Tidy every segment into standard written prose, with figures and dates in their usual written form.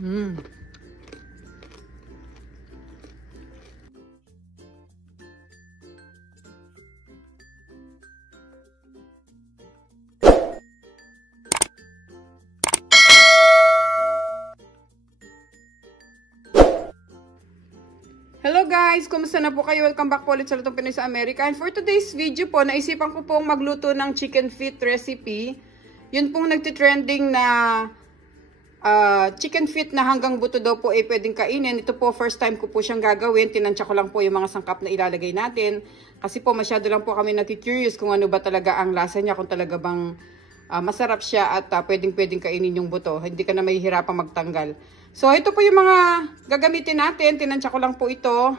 Mm. Hello guys! Kumusta na po kayo? Welcome back po ulit sa Lutong Pinoy sa Amerika. And for today's video po, naisipan ko pong magluto ng chicken feet recipe. Yun pong nagtitrending na chicken feet na hanggang buto daw po ay pwedeng kainin. Ito po, first time ko po siyang gagawin. Tinansya ko lang po yung mga sangkap na ilalagay natin. Kasi po masyado lang po kami naki-curious kung ano ba talaga ang lasa niya. Kung talaga bang masarap siya at pwedeng kainin yung buto. Hindi ka na mahihirapang magtanggal. So, ito po yung mga gagamitin natin. Tinansya ko lang po ito.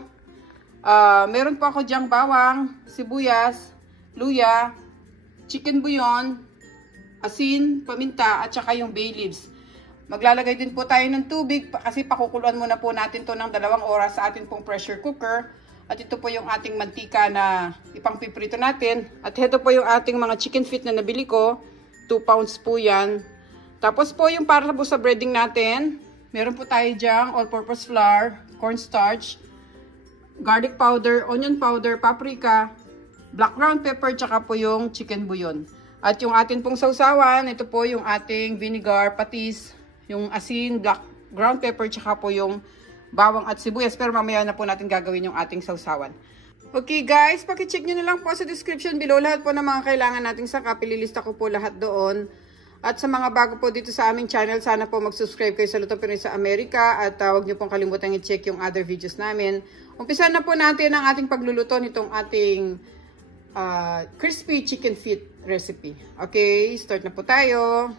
Meron po ako dyang bawang, sibuyas, luya, chicken bouillon, asin, paminta, at saka yung bay leaves. Maglalagay din po tayo ng tubig kasi pakukuluan muna po natin to ng 2 oras sa atin pong pressure cooker. At ito po yung ating mantika na ipangpiprito natin. At ito po yung ating mga chicken feet na nabili ko. 2 pounds po yan. Tapos po yung para po sa breading natin. Meron po tayo dyang all-purpose flour, cornstarch, garlic powder, onion powder, paprika, black ground pepper, tsaka po yung chicken bouillon. At yung atin pong sausawan, ito po yung ating vinegar, patis, yung asin, black ground pepper, tsaka po yung bawang at sibuyas. Pero mamaya na po natin gagawin yung ating sausawan. Okay guys, pakicheck nyo na lang po sa description below lahat po ng mga kailangan nating sangkap. Ililista ko po lahat doon. At sa mga bago po dito sa aming channel, sana po mag-subscribe kayo sa Lutong Pinoy sa Amerika. At huwag nyo pong kalimutan i-check yung other videos namin. Umpisa na po natin ang ating pagluluto nitong ating crispy chicken feet recipe. Okay, start na po tayo.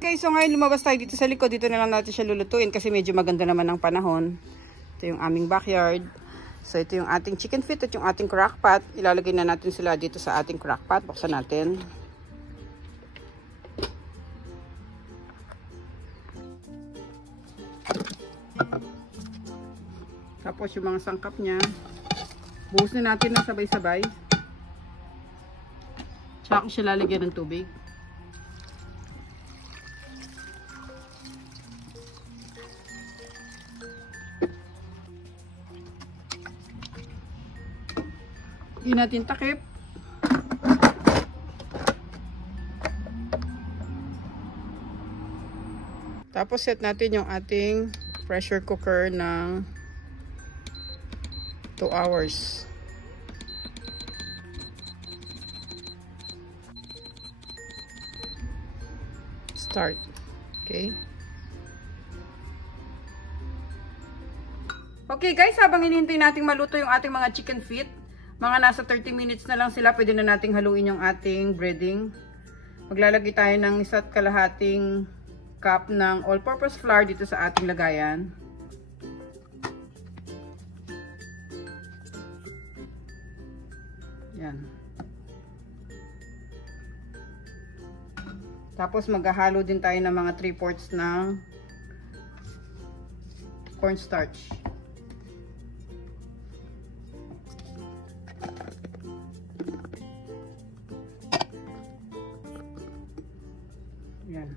Okay, so ngayon lumabas tayo dito sa likod. Dito na lang natin siya lulutuin kasi medyo maganda naman ang panahon. Ito yung aming backyard. So ito yung ating chicken feet at yung ating crock pot. Ilalagay na natin sila dito sa ating crock pot. Buksan natin. Tapos yung mga sangkap niya, buhos na natin ng sabay-sabay. Tsaka ko siya lalagyan ng tubig. Hindi natin takip. Tapos set natin yung ating pressure cooker ng 2 hours. Start. Okay. Okay guys, habang hinihintay nating maluto yung ating mga chicken feet, mga nasa 30 minutes na lang sila, pwede na nating haluin yung ating breading. Maglalagay tayo ng 1.5 cup ng all-purpose flour dito sa ating lagayan. Yan. Tapos maghahalo din tayo ng mga 3/4 ng cornstarch. Yan.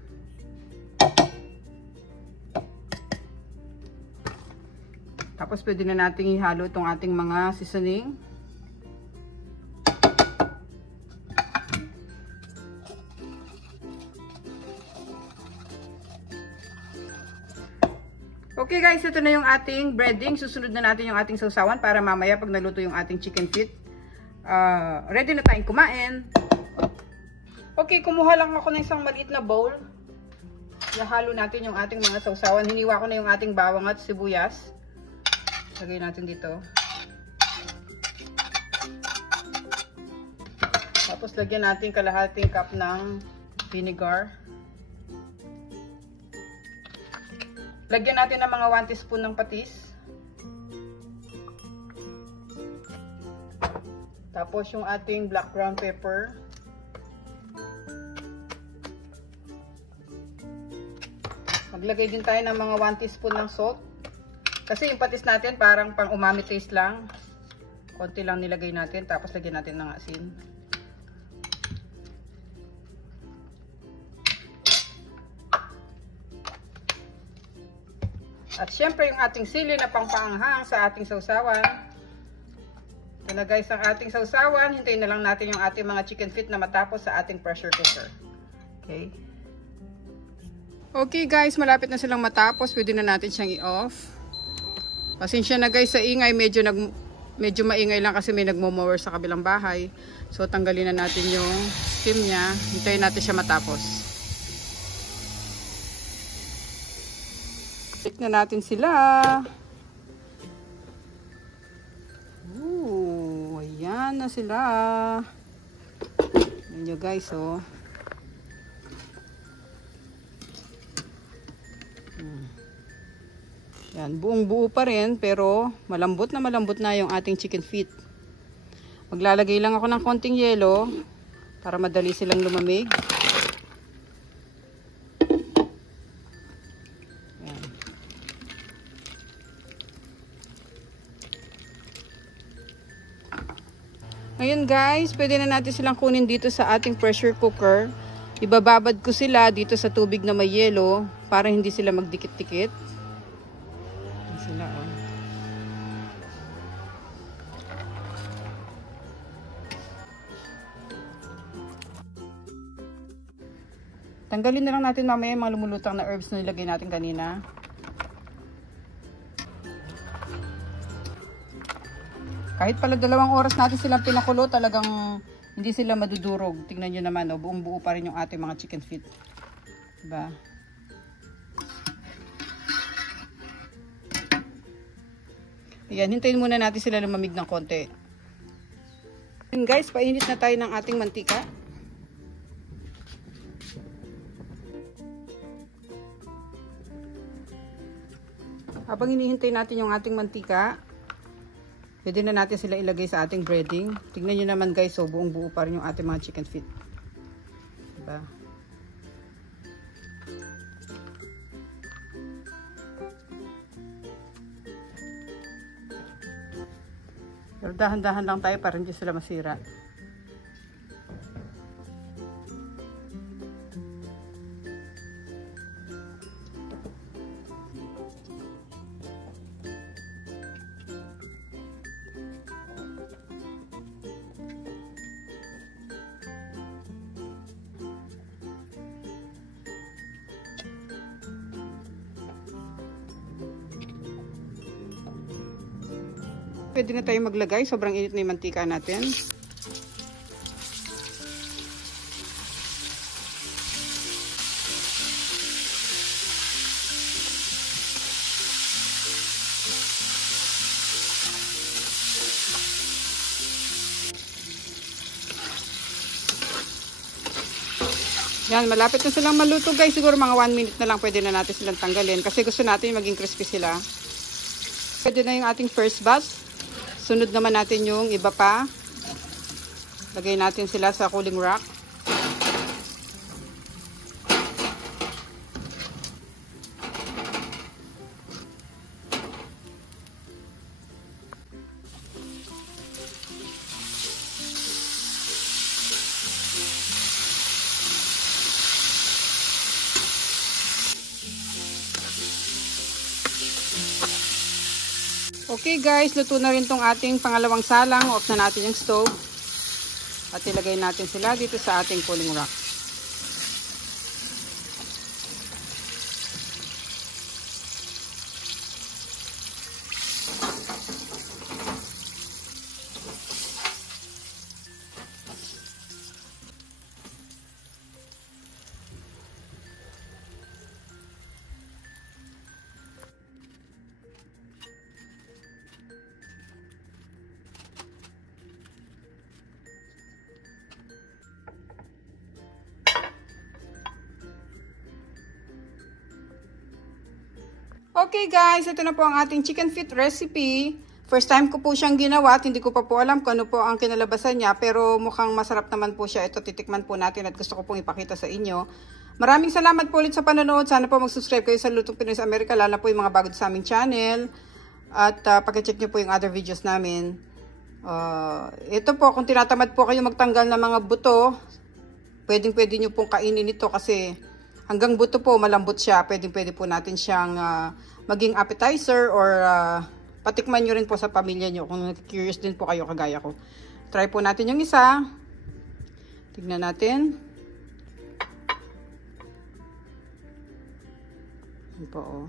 Tapos pwede na nating ihalo itong ating mga seasoning. Okay guys, ito na yung ating breading. Susunod na natin yung ating sausawan para mamaya pag naluto yung ating chicken feet, ready na tayong kumain. Okay, kumuha lang ako ng isang maliit na bowl. Ihalo natin yung ating mga sausawan. Hiniwa ko na yung ating bawang at sibuyas. Lagay natin dito. Tapos lagyan natin kalahating cup ng vinegar. Lagyan natin ng mga 1 teaspoon ng patis. Tapos yung ating black ground pepper. Maglagay din tayo ng mga 1 teaspoon ng salt. Kasi yung patis natin parang pang umami taste lang. Konti lang nilagay natin. Tapos lagyan natin ng asin. At syempre yung ating sili na pangpaanghang sa ating sausawan. Ito na guys ang ating sausawan. Hintayin na lang natin yung ating mga chicken feet na matapos sa ating pressure cooker. Okay. Okay guys, malapit na silang matapos. Pwede na natin siyang i-off. Pasensya na guys sa ingay. Medyo maingay lang kasi may nagmo-mower sa kabilang bahay. So tanggalin na natin yung steam niya. Hintayin natin siya matapos. Check na natin sila. Ayan na sila. Ayan nyo guys, oh. Yan, buong buo pa rin pero malambot na yung ating chicken feet. Maglalagay lang ako ng konting yelo para madali silang lumamig. Yan. Ngayon guys, pwede na natin silang kunin dito sa ating pressure cooker. Ibababad ko sila dito sa tubig na may yelo para hindi sila magdikit-dikit. Sila, oh. Tanggalin na lang natin mamaya yung mga lumulutang na herbs na nilagay natin kanina. Kahit pala 2 oras natin silang pinakulo, talagang hindi sila madudurog. Tingnan nyo naman, oh, buong buo pa rin yung ating mga chicken feet. Diba? Ayan, hintayin muna natin sila lumamig ng konti. And guys, painit na tayo ng ating mantika. Habang hinihintay natin yung ating mantika, pwede na natin sila ilagay sa ating breading. Tignan nyo naman guys, so buong buo pa rin yung ating mga chicken feet. Diba? Pero dahan-dahan lang tayo para hindi sila masira. Pwede na tayo maglagay. Sobrang init na yung mantika natin. Yan, malapit na silang maluto guys. Siguro mga 1 minute na lang pwede na natin silang tanggalin. Kasi gusto natin maging crispy sila. Pwede na yung ating first batch. Sunod naman natin yung iba pa. Lagay natin sila sa cooling rack. Okay guys, luto na rin tong ating pangalawang salang. Off na natin yung stove. At ilagay natin sila dito sa ating cooling rack. Okay guys, ito na po ang ating chicken feet recipe. First time ko po siyang ginawa at hindi ko pa po alam kung ano po ang kinalabasan niya. Pero mukhang masarap naman po siya. Ito titikman po natin at gusto ko pong ipakita sa inyo. Maraming salamat po ulit sa panonood. Sana po mag-subscribe kayo sa Lutong Pinoy sa Amerika. Lalo na po yung mga bago sa aming channel. At pag-check nyo po yung other videos namin. Ito po, kung tinatamad po kayo magtanggal ng mga buto, pwedeng nyo pong kainin ito kasi hanggang buto po, malambot siya. Pwede po natin siyang maging appetizer or patikman nyo rin po sa pamilya nyo kung curious din po kayo kagaya ko. Try po natin yung isa. Tignan natin. Yan po, oh.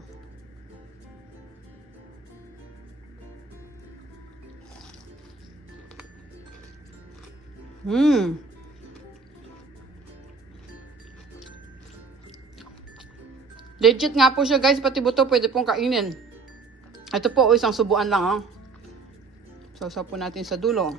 Legit nga po siya guys, pati buto pwede pong kainin. Ito po, isang subuan lang. Sausaw po natin sa dulo.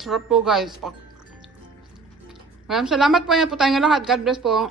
Sarap po guys. Maraming salamat po yan po tayong lahat. God bless po.